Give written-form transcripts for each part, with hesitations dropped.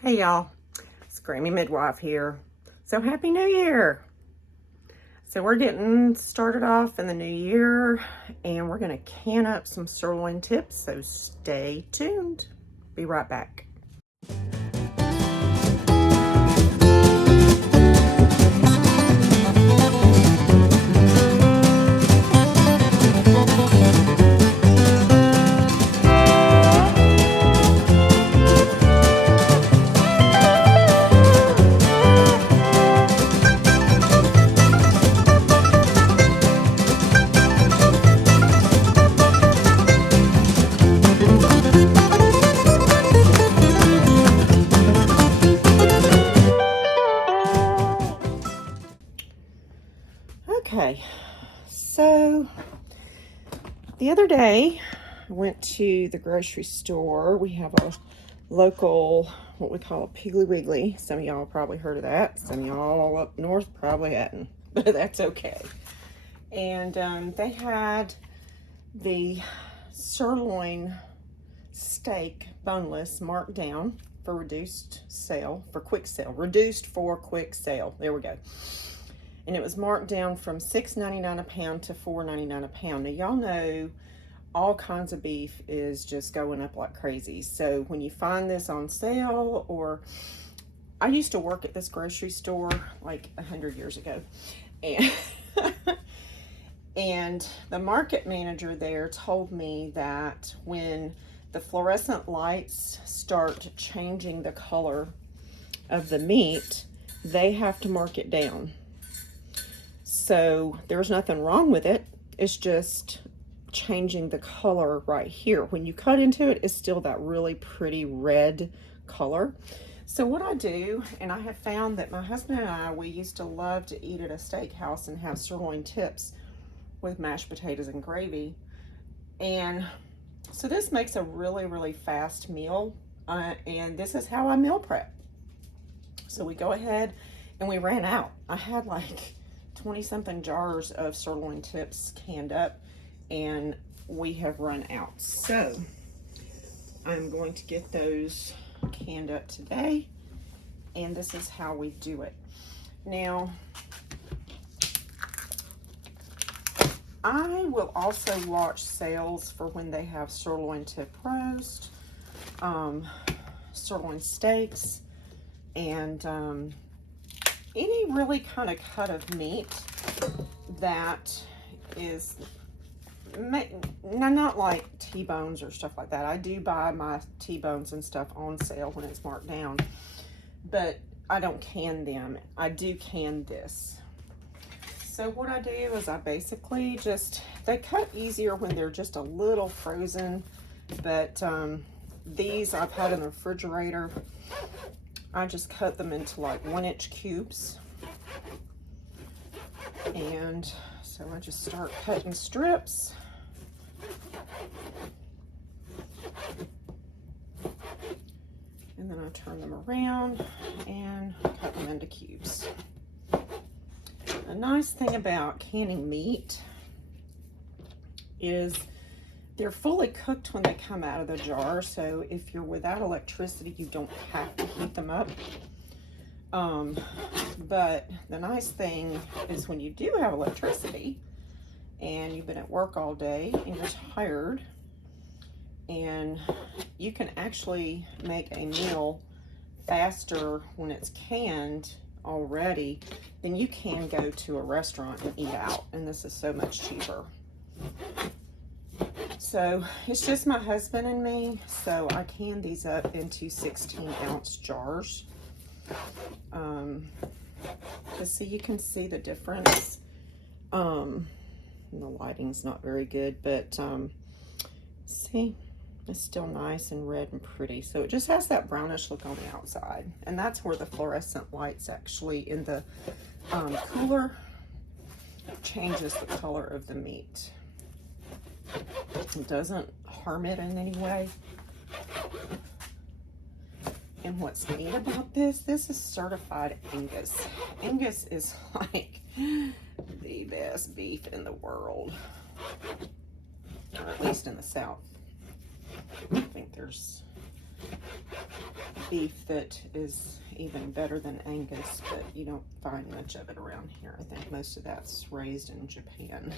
Hey y'all, it's Grammy Midwife here. So happy New Year. So we're getting started off in the new year and we're gonna can up some sirloin tips, so stay tuned. Be right back. Okay, so the other day I went to the grocery store. We have a local, what we call a Piggly Wiggly. Some of y'all probably heard of that. Some of y'all up north probably hadn't, but that's okay. And they had the sirloin steak, boneless, marked down for reduced sale, for quick sale, reduced for quick sale. There we go. And it was marked down from $6.99 a pound to $4.99 a pound. Now y'all know all kinds of beef is just going up like crazy. So when you find this on sale, or I used to work at this grocery store like 100 years ago, and and the market manager there told me that when the fluorescent lights start changing the color of the meat, they have to mark it down. So there's nothing wrong with it. It's just changing the color right here. When you cut into it, it's still that really pretty red color. So what I do, and I have found that my husband and I, we used to love to eat at a steakhouse and have sirloin tips with mashed potatoes and gravy. And so this makes a really, really fast meal. And this is how I meal prep. So we go ahead and we ran out. I had like 20 something jars of sirloin tips canned up, and we have run out. So I'm going to get those canned up today, and this is how we do it. Now, I will also watch sales for when they have sirloin tip roast, sirloin steaks, and any really kind of cut of meat that is not like T-bones or stuff like that. I do buy my T-bones and stuff on sale when it's marked down, but I don't can them. I do can this. So what I do is I basically just, they cut easier when they're just a little frozen, but these I've had in the refrigerator. I just cut them into like 1-inch cubes. And so I just start cutting strips. And then I turn them around and cut them into cubes. The nice thing about canning meat is they're fully cooked when they come out of the jar, so if you're without electricity, you don't have to heat them up. But the nice thing is when you do have electricity and you've been at work all day and you're tired, and you can actually make a meal faster when it's canned already than you can go to a restaurant and eat out, and this is so much cheaper. So it's just my husband and me, so I can these up into 16-ounce jars. To see, you can see the difference. The lighting's not very good, but see, it's still nice and red and pretty. So it just has that brownish look on the outside, and that's where the fluorescent lights actually in the cooler changes the color of the meat. It doesn't harm it in any way. And what's neat about this is certified Angus. Angus is like the best beef in the world, or at least in the South. I think there's beef that is even better than Angus, but you don't find much of it around here. I think most of that's raised in Japan.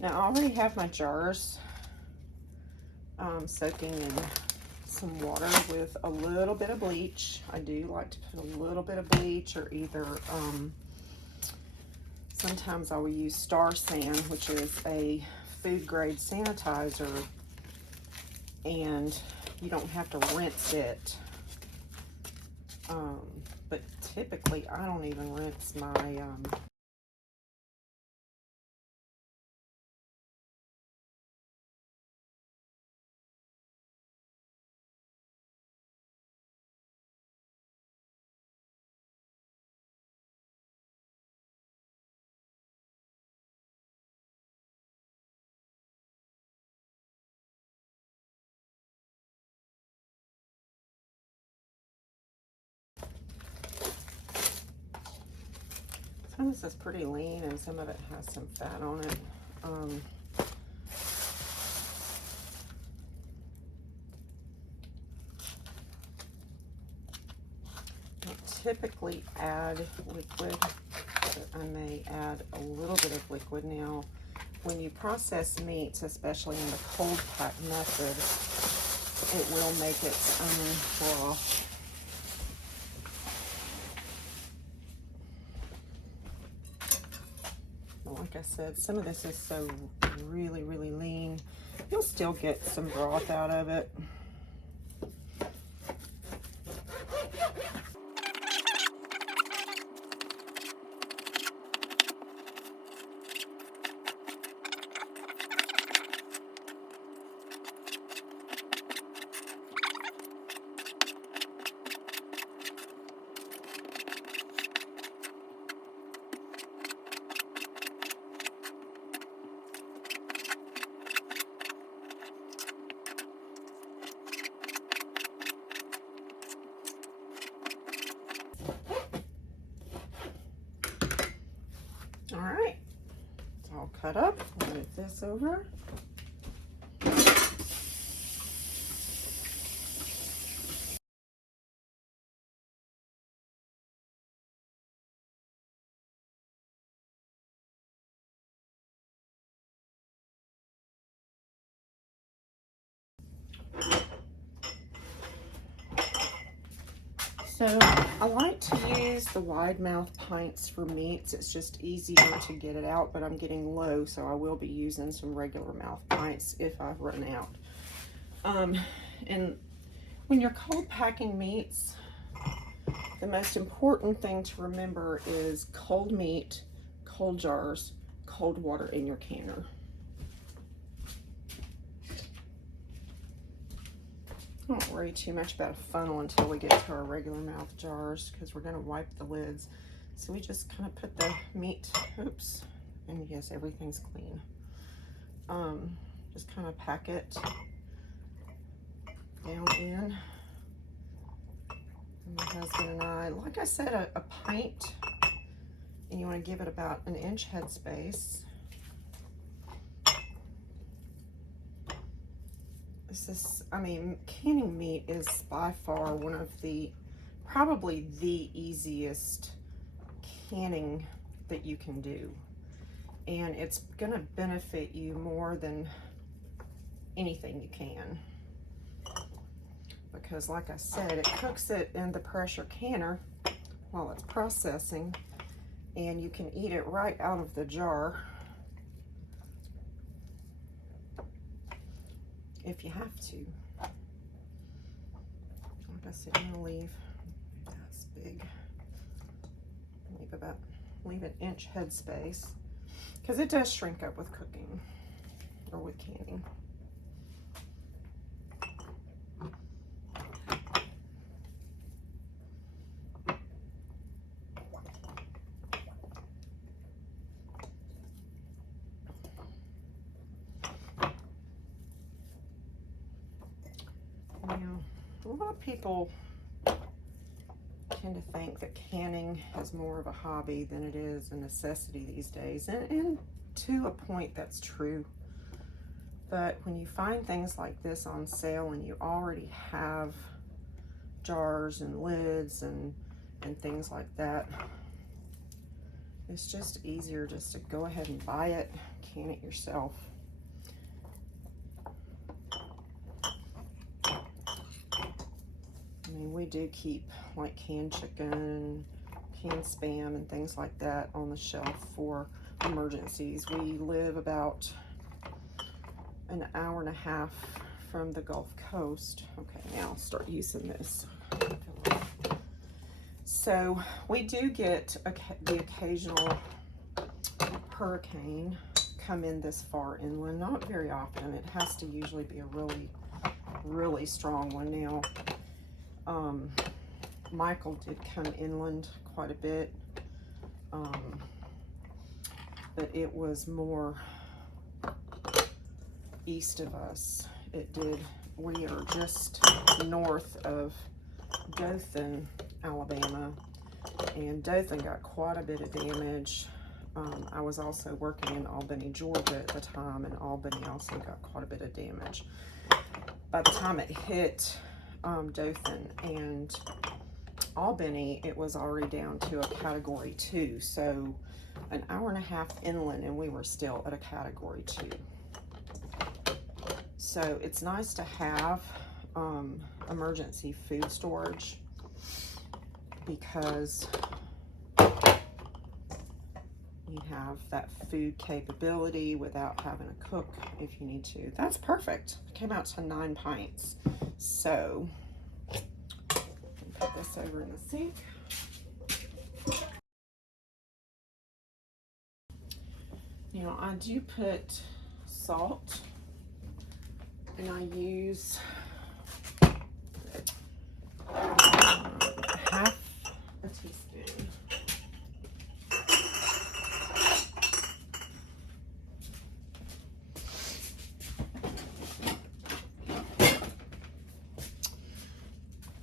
Now, I already have my jars soaking in some water with a little bit of bleach. I do like to put a little bit of bleach, or either sometimes I will use Star San, which is a food grade sanitizer, and you don't have to rinse it. But typically I don't even rinse my some of this is pretty lean and some of it has some fat on it. I typically add liquid, but I may add a little bit of liquid. Now, when you process meats, especially in the cold pack method, it will make its own broth. Like I said, some of this is so really, really lean. You'll still get some broth out of it. All right, it's all cut up. Move this over. So I like to use the wide mouth pints for meats. It's just easier to get it out, but I'm getting low, so I will be using some regular mouth pints if I run out. And when you're cold packing meats, the most important thing to remember is cold meat, cold jars, cold water in your canner. I don't worry too much about a funnel until we get to our regular mouth jars, because we're going to wipe the lids. So we just kind of put the meat, oops, and yes, everything's clean. Just kind of pack it down in. And my husband and I, like I said, a pint, and you want to give it about an inch headspace. This is, I mean, canning meat is by far one of the, probably the easiest canning that you can do. And it's gonna benefit you more than anything you can. Because like I said, it cooks it in the pressure canner while it's processing, and you can eat it right out of the jar if you have to. Like I said, I'm gonna leave, that's big, leave an inch headspace, because it does shrink up with cooking or with canning. Now, a lot of people tend to think that canning is more of a hobby than it is a necessity these days, and to a point that's true. But when you find things like this on sale and you already have jars and lids and things like that, it's just easier just to go ahead and buy it, can it yourself. I mean, we do keep like canned chicken, canned Spam, and things like that on the shelf for emergencies. We live about an hour and a half from the Gulf Coast. Okay, now I'll start using this. So we do get the occasional hurricane come in this far inland. Not very often. It has to usually be a really, really strong one. Now, Michael did come inland quite a bit, but it was more east of us. It did. We are just north of Dothan, Alabama, and Dothan got quite a bit of damage. I was also working in Albany, Georgia at the time, and Albany also got quite a bit of damage. By the time it hit Dothan and Albany, it was already down to a Category 2, so an hour and a half inland, and we were still at a Category 2. So it's nice to have emergency food storage, because you have that food capability without having to cook if you need to. That's perfect. It came out to 9 pints. So put this over in the sink. Now I do put salt, and I use half a teaspoon.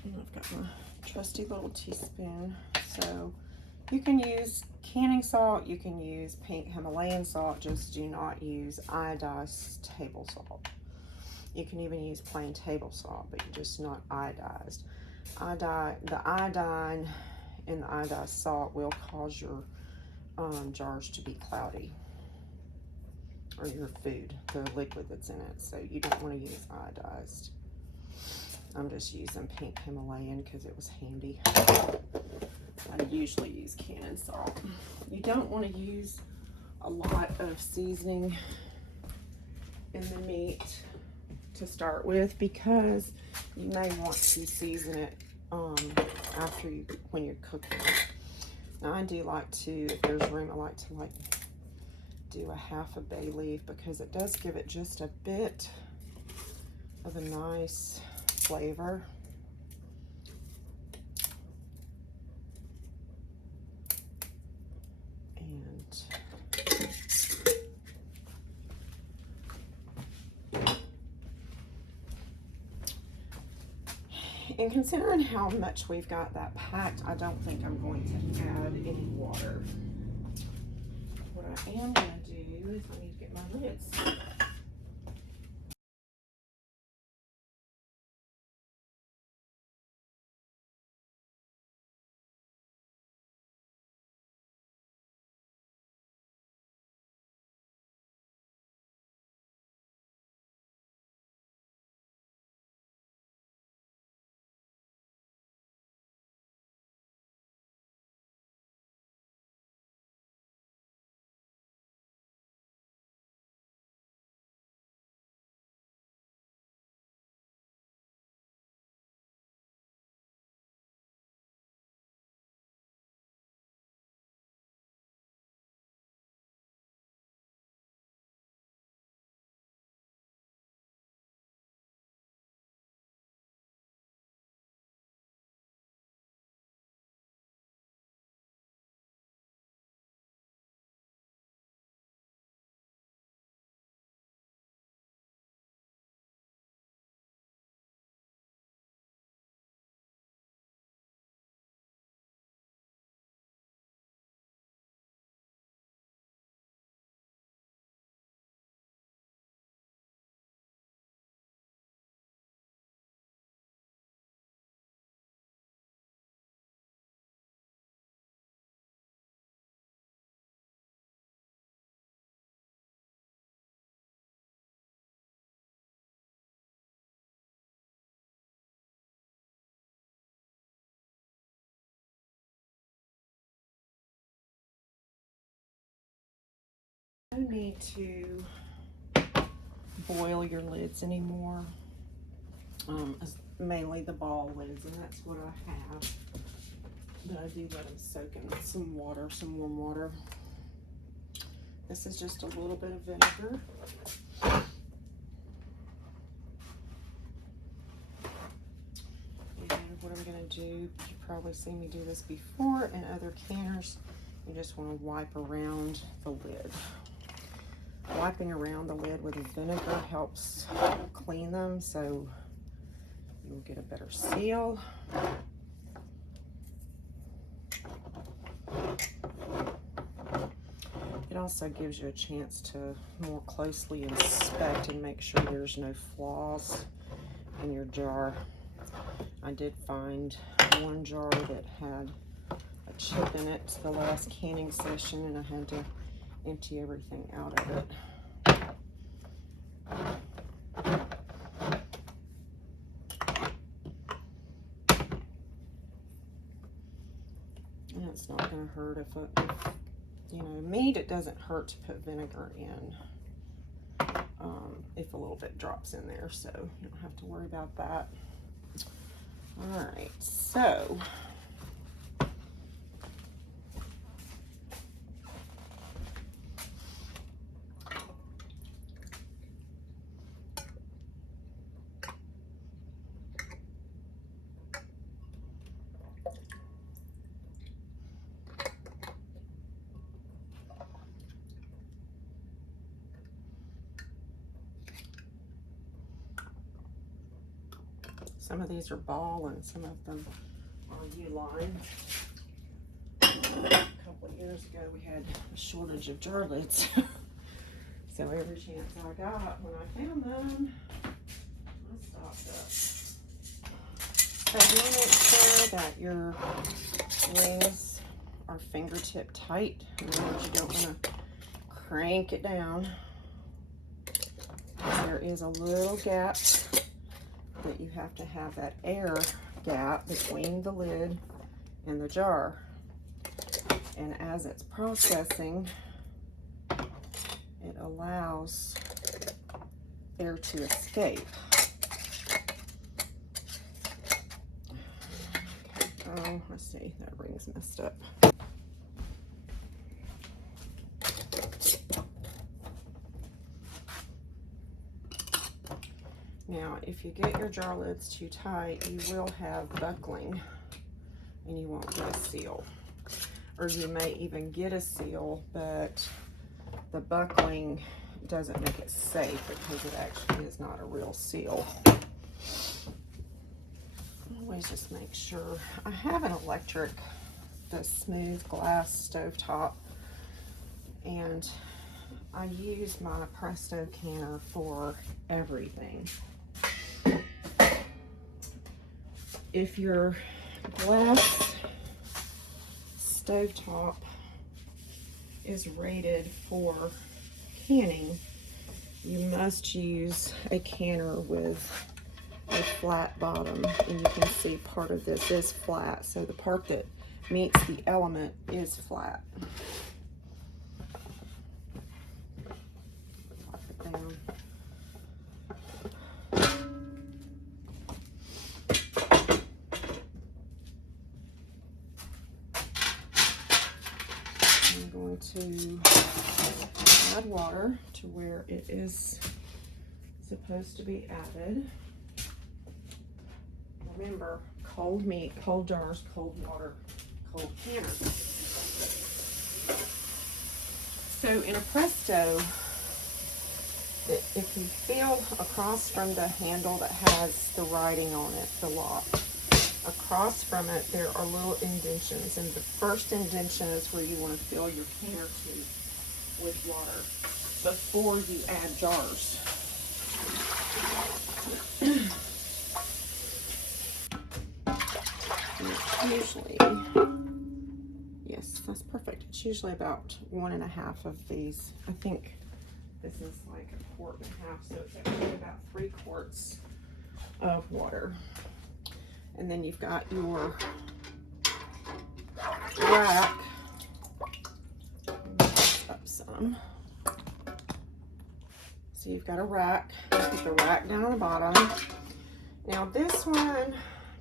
And I've got my trusty little teaspoon. So you can use canning salt, you can use pink Himalayan salt, just do not use iodized table salt. You can even use plain table salt, but you're just not iodized. The iodine in the iodized salt will cause your jars to be cloudy, or your food, the liquid that's in it, so you don't want to use iodized. I'm just using pink Himalayan because it was handy. I usually use canning salt. You don't want to use a lot of seasoning in the meat to start with, because you may want to season it after when you're cooking. Now I do like to, if there's room, I like to do a half a bay leaf, because it does give it just a bit of a nice flavor. And considering how much we've got that packed, I don't think I'm going to add any water. What I am going to do is I need to get my lids. need to boil your lids anymore. Mainly the ball lids, and that's what I have. But I do let them soak in some water, some warm water. This is just a little bit of vinegar. And what I'm going to do, you've probably seen me do this before in other canners, you just want to wipe around the lid. Wiping around the lid with vinegar helps clean them, so you'll get a better seal. It also gives you a chance to more closely inspect and make sure there's no flaws in your jar. I did find one jar that had a chip in it the last canning session, and I had to empty everything out of it. And it's not going to hurt if you know, meat, it doesn't hurt to put vinegar in if a little bit drops in there, so you don't have to worry about that. All right, so some of these are ball and some of them are U-line. A couple of years ago we had a shortage of jar lids. So every chance I got when I found them, I stocked up. So you want to make sure that your rings are fingertip tight. In other words, you don't want to crank it down. There is a little gap that you have to have, that air gap between the lid and the jar. And as it's processing, it allows air to escape. Okay, oh, let's see, that ring's messed up. Now, if you get your jar lids too tight, you will have buckling and you won't get a seal. Or you may even get a seal, but the buckling doesn't make it safe because it actually is not a real seal. Always just make sure. I have an electric, the smooth glass stovetop, and I use my Presto canner for everything. If your glass stovetop is rated for canning, you must use a canner with a flat bottom, and you can see part of this is flat, so the part that meets the element is flat. Pop it down. I'm going to add water to where it is supposed to be added. Remember, cold meat, cold jars, cold water, cold canner. So in a Presto, if you feel across from the handle that has the writing on it, the lock, across from it there are little indentions, and the first indention is where you want to fill your canner to with water before you add jars. Usually, yes, that's perfect. It's usually about 1.5 of these. I think this is like 1.5 quarts, so it's actually about 3 quarts of water. And then you've got your rack. Up some. So you've got a rack. You put the rack down on the bottom. Now this one,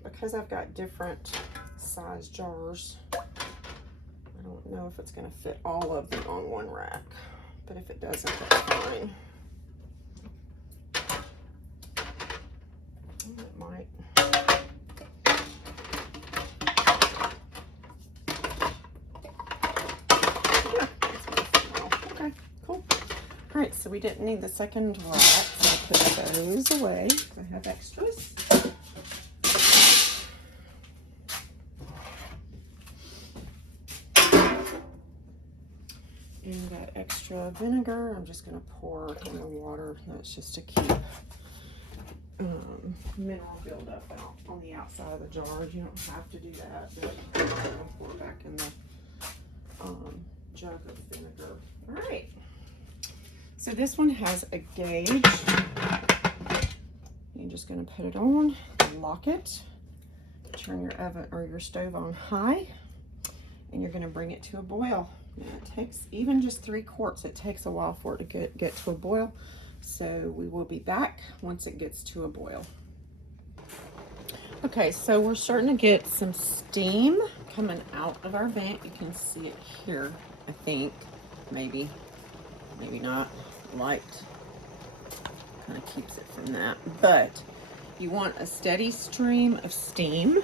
because I've got different size jars, I don't know if it's going to fit all of them on one rack, but if it doesn't, that's fine. It might. Okay, cool. All right, so we didn't need the second rack, so I'll put those away. I have extras. And that extra vinegar, I'm just going to pour in the water. That's just to keep mineral buildup out on the outside of the jars. You don't have to do that, but I'm going to pour it back in the jug of vinegar. All right. So this one has a gauge. You're just going to put it on, lock it, turn your oven or your stove on high, and you're going to bring it to a boil. Now it takes even just 3 quarts. It takes a while for it to get to a boil. So we will be back once it gets to a boil. Okay, so we're starting to get some steam coming out of our vent. You can see it here, I think. Maybe not. Light kind of keeps it from that. But you want a steady stream of steam.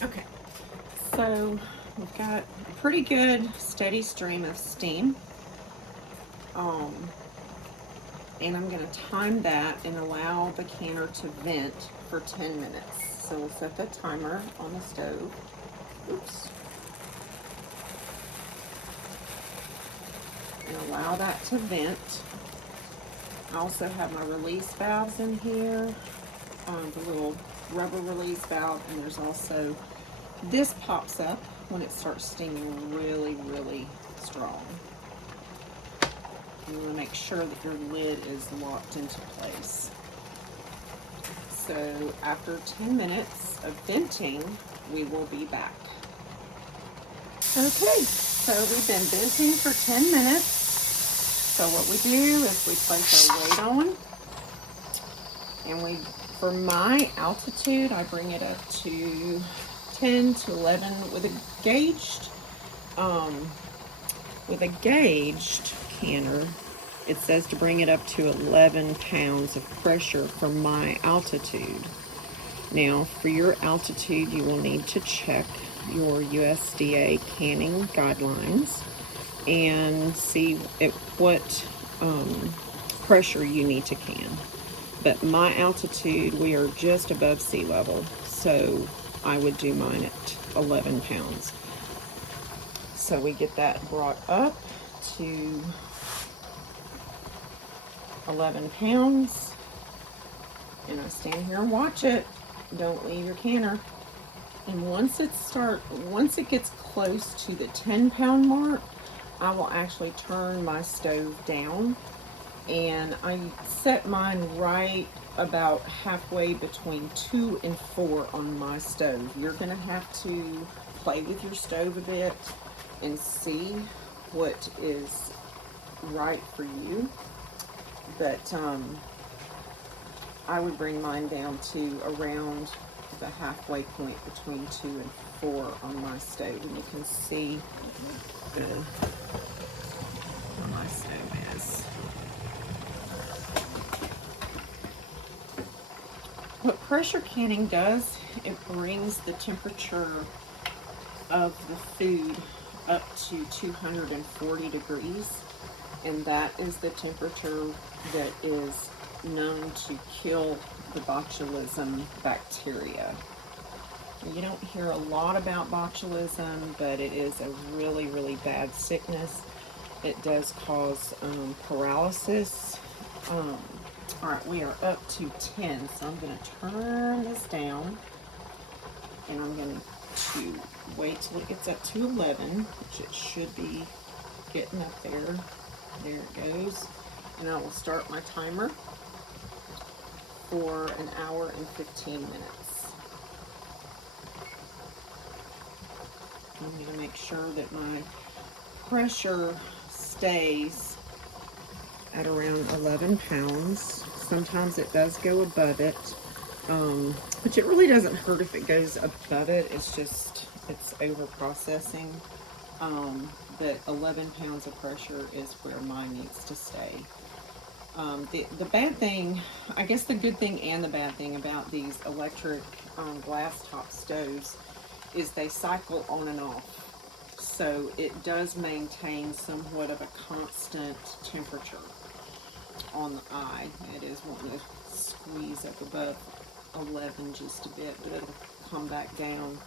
Okay, so we've got a pretty good steady stream of steam. And I'm going to time that and allow the canner to vent for 10 minutes. So we'll set the timer on the stove. Oops. And allow that to vent. I also have my release valves in here, the little rubber release valve, and there's also, this pops up when it starts steaming really, really strong. You want to make sure that your lid is locked into place. So after 10 minutes of venting, we will be back. Okay, so we've been venting for 10 minutes. So what we do is we place our weight on, and for my altitude, I bring it up to 10 to 11 with a gauged canner. It says to bring it up to 11 pounds of pressure for my altitude. Now, for your altitude, you will need to check your USDA canning guidelines and see at what pressure you need to can. But my altitude, we are just above sea level, so I would do mine at 11 pounds. So we get that brought up to 11 pounds, and I stand here and watch it. Don't leave your canner. And once it gets close to the 10-pound mark, I will actually turn my stove down, and I set mine right about halfway between 2 and 4 on my stove. You're going to have to play with your stove a bit and see what is right for you. But I would bring mine down to around the halfway point between 2 and 4 on my stove, and you can see where my stove is. What pressure canning does, it brings the temperature of the food up to 240 degrees, and that is the temperature that is known to kill the botulism bacteria. You don't hear a lot about botulism, but it is a really, really bad sickness. It does cause paralysis. All right, we are up to 10, so I'm going to turn this down, and I'm going to wait till it gets up to 11, which it should be getting up there. There it goes. And I will start my timer for an hour and 15 minutes. I'm going to make sure that my pressure stays at around 11 pounds. Sometimes it does go above it, which it really doesn't hurt if it goes above it. It's just, it's over processing. But 11 pounds of pressure is where mine needs to stay. The bad thing, I guess the good thing and the bad thing about these electric glass top stoves is they cycle on and off. So it does maintain somewhat of a constant temperature on the eye. It is wanting to squeeze up above 11 just a bit, but it'll come back down.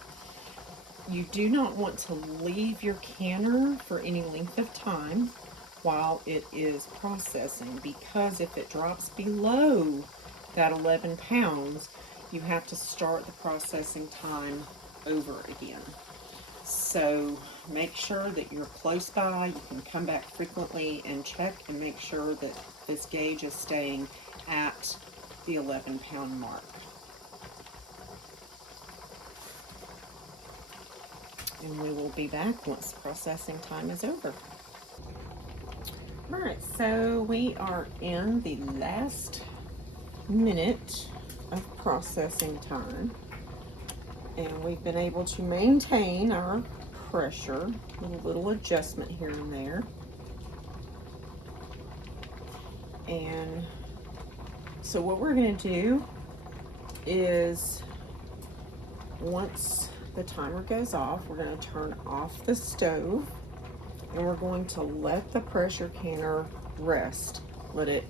You do not want to leave your canner for any length of time while it is processing, because if it drops below that 11 pounds, you have to start the processing time over again. So make sure that you're close by. You can come back frequently and check and make sure that this gauge is staying at the 11 pound mark. And we will be back once processing time is over. All right, so we are in the last minute of processing time, and we've been able to maintain our pressure with a little adjustment here and there. And so what we're going to do is, once the timer goes off, we're going to turn off the stove, and we're going to let the pressure canner rest. Let it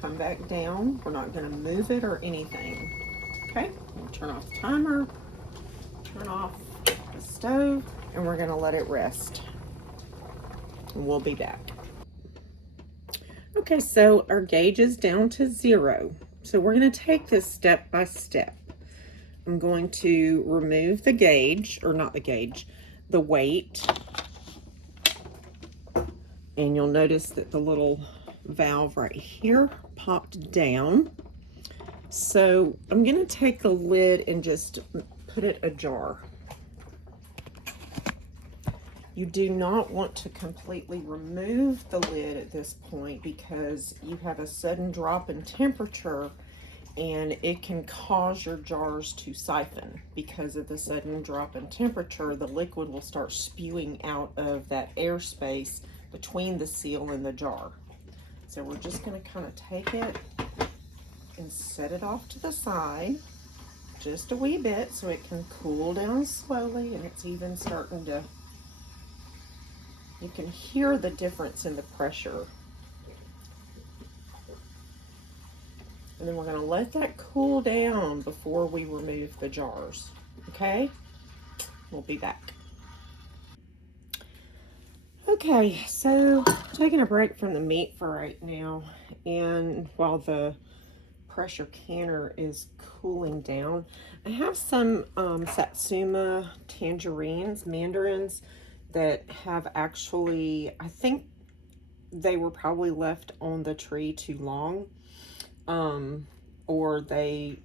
come back down. We're not going to move it or anything. Okay, we'll turn off the timer, turn off the stove, and we're going to let it rest. And we'll be back. Okay, so our gauge is down to 0. So we're going to take this step by step. I'm going to remove the gauge, or not the gauge, the weight. And you'll notice that the little valve right here popped down. So I'm going to take the lid and just put it ajar. You do not want to completely remove the lid at this point, because you have a sudden drop in temperature and it can cause your jars to siphon. Because of the sudden drop in temperature, the liquid will start spewing out of that airspace between the seal and the jar. So we're just going to kind of take it and set it off to the side just a wee bit so it can cool down slowly, and it's even starting to, you can hear the difference in the pressure. And then we're going to let that cool down before we remove the jars. Okay? We'll be back. Okay, so taking a break from the meat for right now, and while the pressure canner is cooling down, I have some satsuma tangerines, mandarins, that have actually, I think they were probably left on the tree too long, or they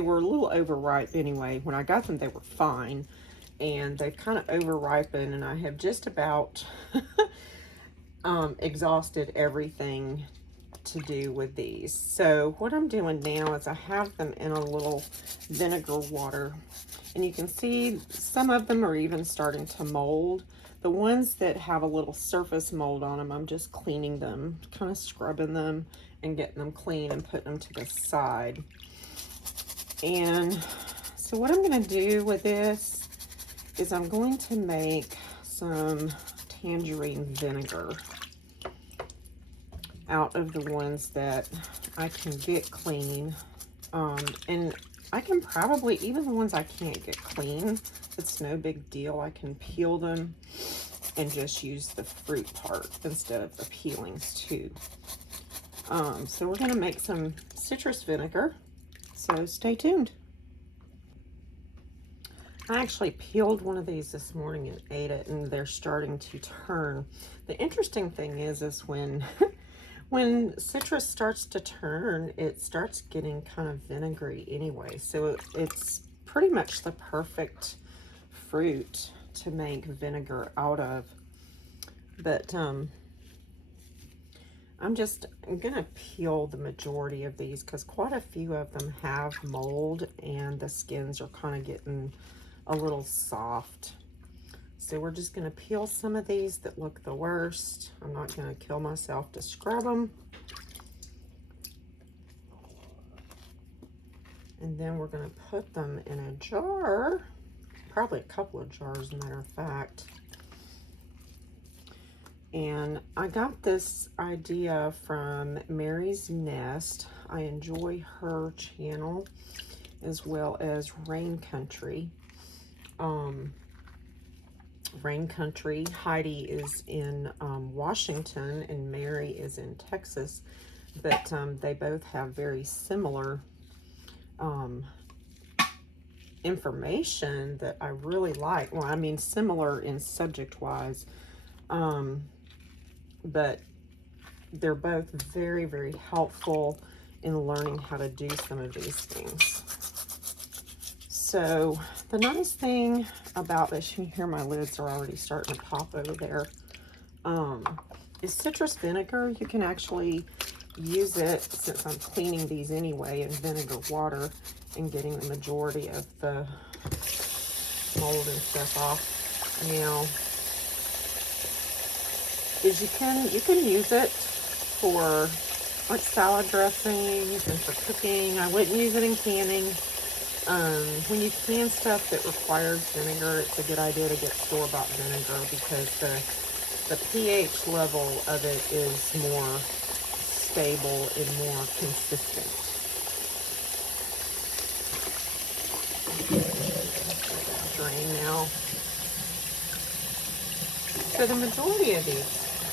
were a little overripe anyway. When I got them, they were fine, and they've kind of overripened, and I have just about exhausted everything to do with these. So what I'm doing now is I have them in a little vinegar water, and you can see some of them are even starting to mold. The ones that have a little surface mold on them, I'm just cleaning them, kind of scrubbing them and getting them clean and putting them to the side. And so what I'm going to do with this is I'm going to make some tangerine vinegar out of the ones that I can get clean. And I can probably, even the ones I can't get clean, it's no big deal. I can peel them and just use the fruit part instead of the peelings too. So we're going to make some citrus vinegar, so stay tuned. I actually peeled one of these this morning and ate it, and they're starting to turn. The interesting thing is when when citrus starts to turn, it starts getting kind of vinegary anyway. So it's pretty much the perfect fruit to make vinegar out of. But I'm gonna peel the majority of these because quite a few of them have mold and the skins are kind of getting a little soft. So we're just gonna peel some of these that look the worst. I'm not gonna kill myself to scrub them. And then we're gonna put them in a jar, probably a couple of jars, as a matter of fact. And I got this idea from Mary's Nest. I enjoy her channel as well as Rain Country. Rain Country, Heidi is in Washington and Mary is in Texas, but they both have very similar information that I really like. Well, I mean, similar in subject-wise, but they're both very, very helpful in learning how to do some of these things. So the nice thing about this, you can hear my lids are already starting to pop over there, is citrus vinegar. You can actually use it, since I'm cleaning these anyway, in vinegar water and getting the majority of the mold and stuff off. Now, is you can use it for like salad dressings and for cooking. I wouldn't use it in canning. When you can stuff that requires vinegar, it's a good idea to get store-bought vinegar because the pH level of it is more stable and more consistent. Drain now. So the majority of these,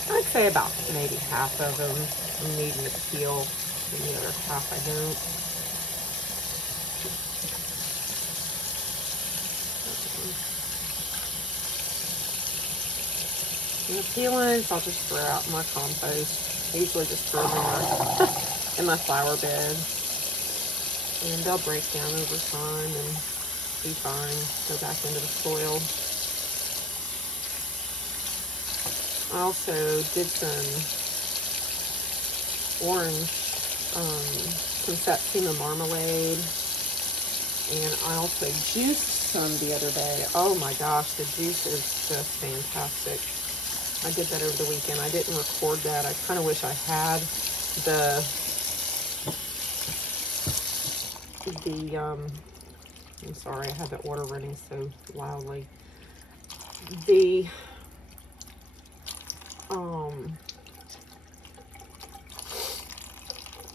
I'd say about maybe half of them I'm needing to peel, and the other half I don't. And the peelings, I'll just throw out in my compost. I usually just throw them in my flower bed. And they'll break down over time and be fine. Go back into the soil. I also did some orange, some satsuma marmalade. And I also juiced some the other day. Oh my gosh, the juice is just fantastic. I did that over the weekend. I didn't record that. I kind of wish I had I'm sorry, I had the order running so loudly.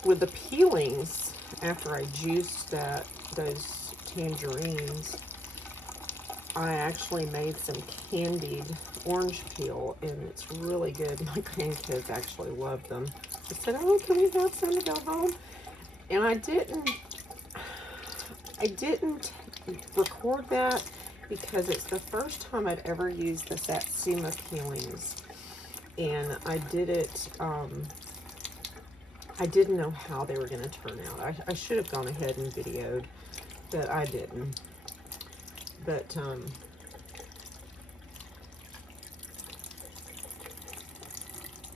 With the peelings, after I juiced those tangerines, I actually made some candied orange peel, and it's really good. My grandkids actually love them. I said, oh, can we have some to go home? And I didn't record that because it's the first time I'd ever used the satsuma peelings. And I did it, I didn't know how they were going to turn out. I should have gone ahead and videoed, but I didn't. But,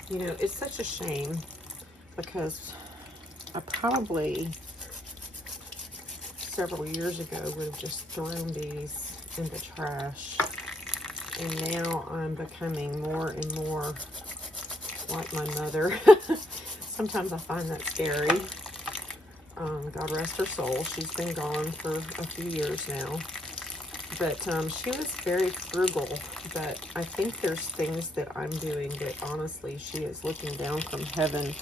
you know, it's such a shame because I probably several years ago would have just thrown these in the trash. And now I'm becoming more and more like my mother. Sometimes I find that scary. God rest her soul. She's been gone for a few years now. But she was very frugal. But I think there's things that I'm doing that honestly she is looking down from heaven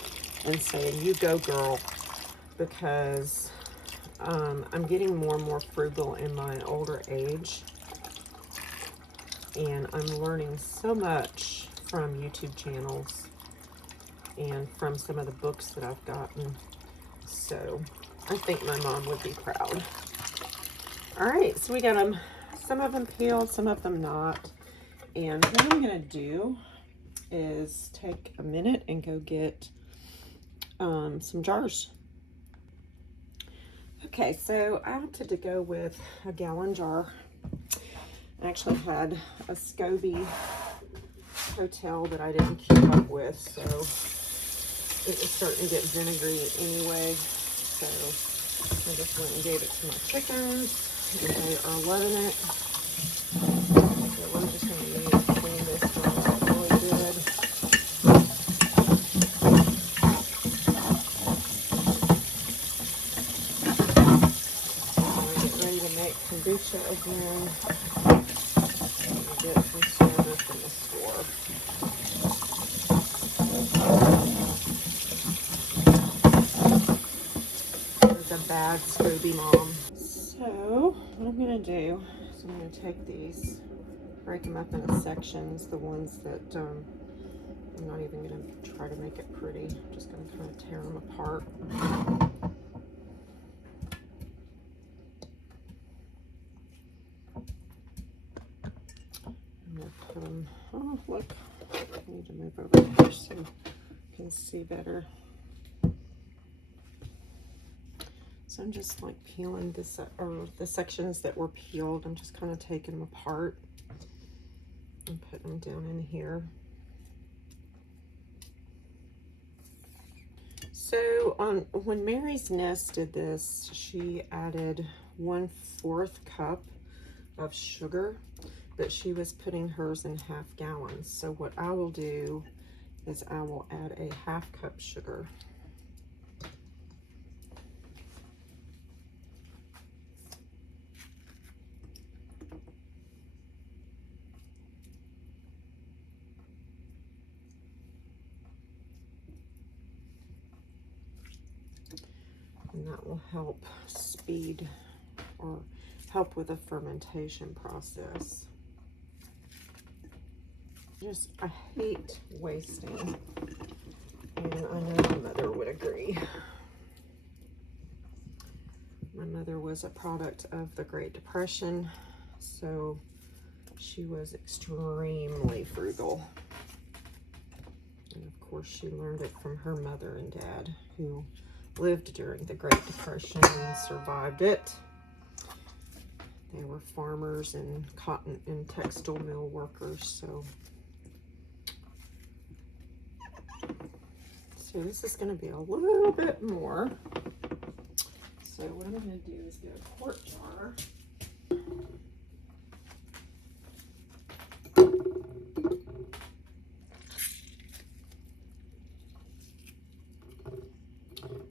and saying, you go girl. Because I'm getting more and more frugal in my older age. And I'm learning so much from YouTube channels and from some of the books that I've gotten. So I think my mom would be proud. All right, so we got them Some of them peeled, some of them not. And what I'm going to do is take a minute and go get some jars. Okay, so I opted to go with a gallon jar. I actually had a SCOBY hotel that I didn't keep up with, so it was starting to get vinegary anyway. So I just went and gave it to my chickens, and they are loving it. So we're just going to need to clean this jar out really good. Ready to make kombucha again. Get some soda from the store. There's a bad SCOBY mom. So what I'm gonna do is I'm gonna take these, break them up into sections. The ones that I'm not even gonna try to make it pretty. I'm just gonna kind of tear them apart. Oh, look, I need to move over here so you can see better. So I'm just like peeling this, or the sections that were peeled, I'm just kind of taking them apart and putting them down in here. So when Mary's Nest did this, she added 1/4 cup of sugar, but she was putting hers in half gallons. So what I will do is I will add a 1/2 cup sugar. And that will help speed or help with the fermentation process. I hate wasting, and I know my mother would agree. My mother was a product of the Great Depression, so she was extremely frugal. And of course she learned it from her mother and dad, who lived during the Great Depression and survived it. They were farmers and cotton and textile mill workers, so this is going to be a little bit more. So what I'm going to do is get a quart jar.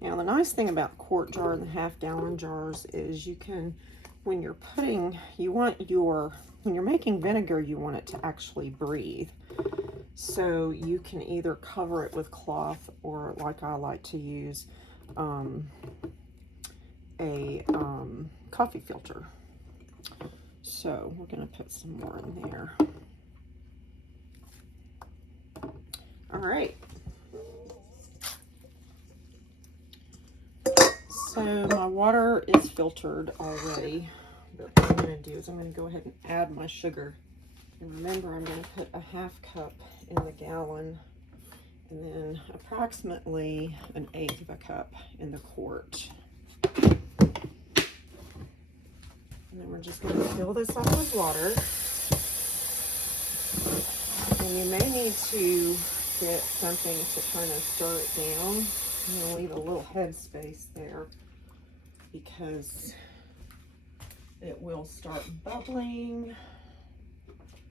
Now the nice thing about quart jar and the 1/2 gallon jars is you can, when you're putting, when you're making vinegar, you want it to actually breathe. So you can either cover it with cloth, or like I like to use a coffee filter. So we're going to put some more in there. All right. So my water is filtered already, but what I'm going to do is I'm going to go ahead and add my sugar. And remember, I'm going to put a 1/2 cup in the gallon, and then approximately 1/8 of a cup in the quart. And then we're just going to fill this up with water. And you may need to get something to kind of stir it down. I'm going to leave a little head space there, because it will start bubbling.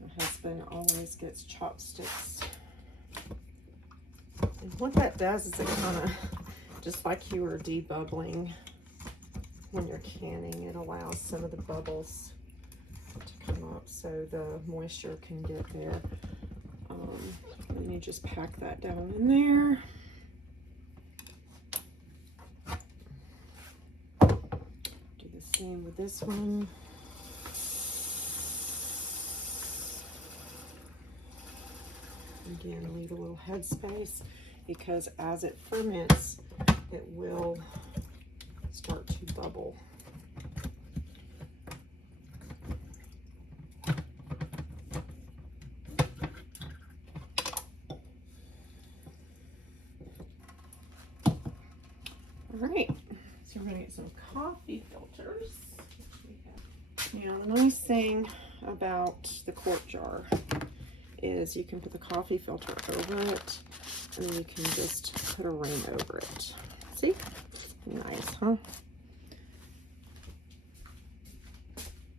My husband always gets chopsticks. And what that does is it kind of, just like you were debubbling when you're canning, it allows some of the bubbles to come up so the moisture can get there. And you just pack that down in there. Do the same with this one. Again, leave a little headspace, because as it ferments, it will start to bubble. right, so we're gonna get some coffee filters. Now the nice thing about the quart jar is you can put the coffee filter over it, and then you can just put a ring over it. See? Nice, huh?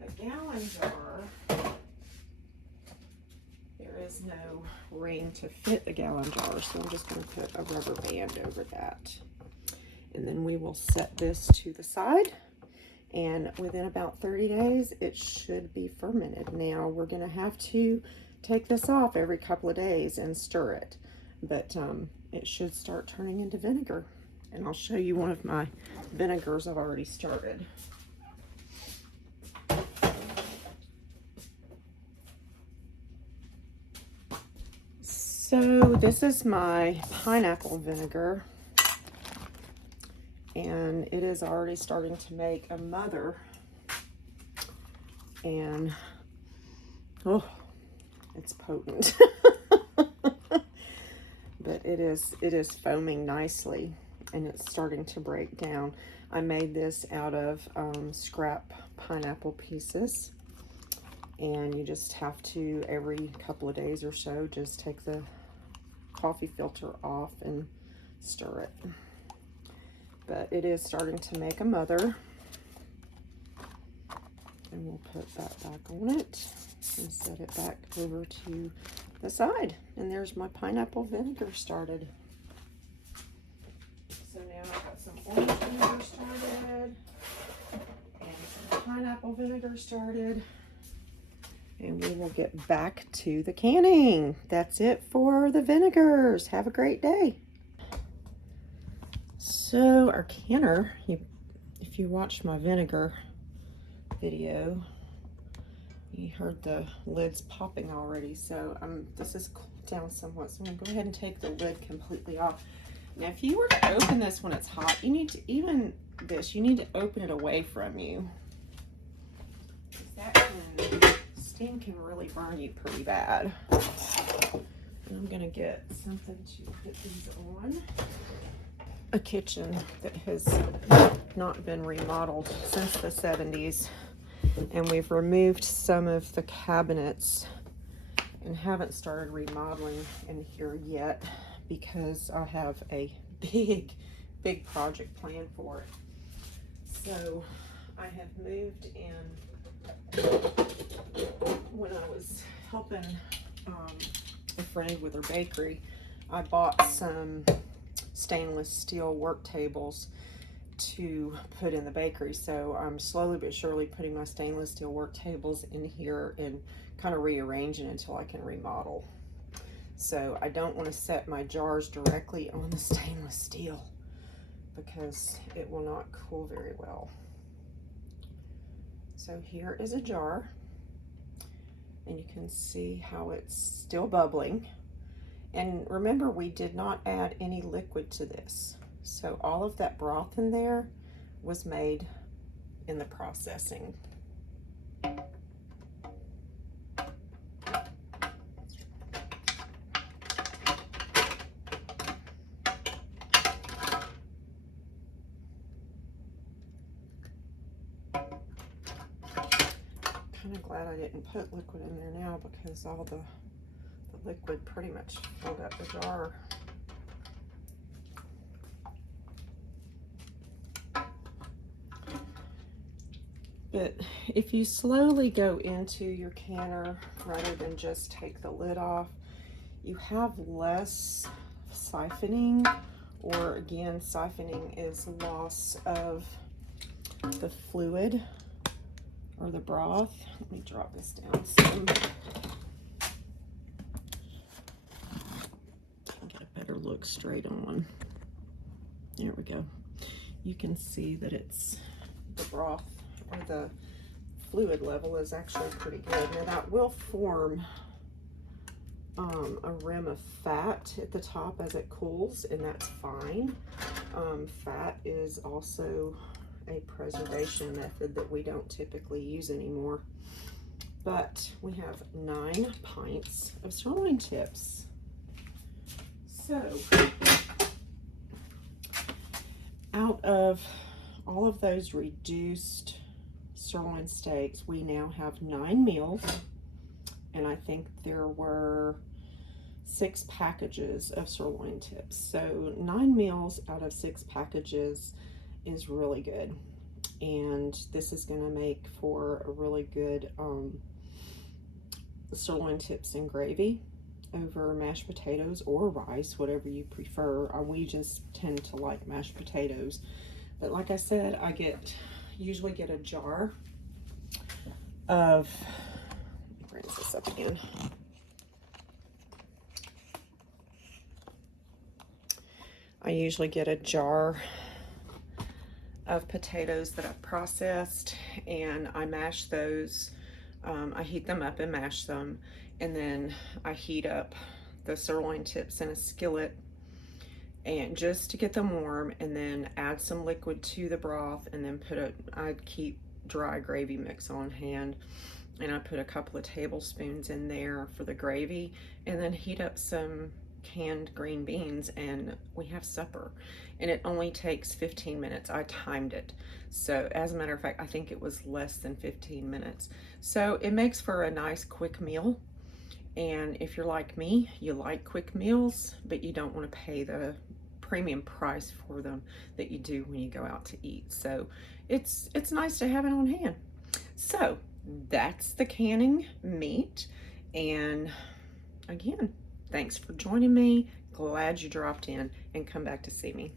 A gallon jar, there is no ring to fit a gallon jar, so I'm just going to put a rubber band over that. And then we will set this to the side, and within about 30 days, it should be fermented. Now, we're going to have to take this off every couple of days and stir it, but it should start turning into vinegar. And I'll show you one of my vinegars I've already started. So this is my pineapple vinegar, and it is already starting to make a mother, and oh, it's potent. But it is foaming nicely, and it's starting to break down. I made this out of scrap pineapple pieces, and you just have to, every couple of days or so, just take the coffee filter off and stir it. But it is starting to make a mother, and we'll put that back on it and set it back over to the side. And there's my pineapple vinegar started. So now I've got some orange vinegar started and some pineapple vinegar started, and we will get back to the canning. That's it for the vinegars. Have a great day. So our canner, if you watched my vinegar video, you heard the lids popping already. So this is cooled down somewhat, so I'm gonna go ahead and take the lid completely off. Now, if you were to open this when it's hot, you need to, even this, you need to open it away from you. Steam can really burn you pretty bad. And I'm gonna get something to put these on. A kitchen that has not been remodeled since the 70s. And we've removed some of the cabinets and haven't started remodeling in here yet because I have a big project planned for it. So I have moved in. When I was helping a friend with her bakery, I bought some stainless steel work tables to put in the bakery. So I'm slowly but surely putting my stainless steel work tables in here and kind of rearranging until I can remodel. So I don't want to set my jars directly on the stainless steel because it will not cool very well. So here is a jar, and you can see how it's still bubbling. And remember, we did not add any liquid to this. So all of that broth in there was made in the processing. Kind of glad I didn't put liquid in there now because all the liquid pretty much filled up the jar. But if you slowly go into your canner rather than just take the lid off, you have less siphoning, or again, siphoning is loss of the fluid or the broth. Let me drop this down some. Get a better look straight on. There we go. You can see that it's the broth, or the fluid level is actually pretty good. Now that will form a rim of fat at the top as it cools, and that's fine. Fat is also a preservation method that we don't typically use anymore. But we have 9 pints of sirloin tips. So out of all of those reduced sirloin steaks, we now have 9 meals, and I think there were 6 packages of sirloin tips. So 9 meals out of 6 packages is really good, and this is going to make for a really good sirloin tips and gravy over mashed potatoes or rice, whatever you prefer. We just tend to like mashed potatoes, but like I said, I usually get a jar of, let me bring this up again. I usually get a jar of potatoes that I've processed, and I mash those. I heat them up and mash them, and then I heat up the sirloin tips in a skillet, and just to get them warm, and then add some liquid to the broth, and then I keep dry gravy mix on hand, and I put a couple of tablespoons in there for the gravy, and then heat up some canned green beans, and we have supper. And it only takes 15 minutes. I timed it, so as a matter of fact, I think it was less than 15 minutes. So it makes for a nice quick meal. And if you're like me, you like quick meals, but you don't want to pay the premium price for them that you do when you go out to eat. So it's nice to have it on hand. So that's the canning meat. And again, thanks for joining me. Glad you dropped in, and come back to see me.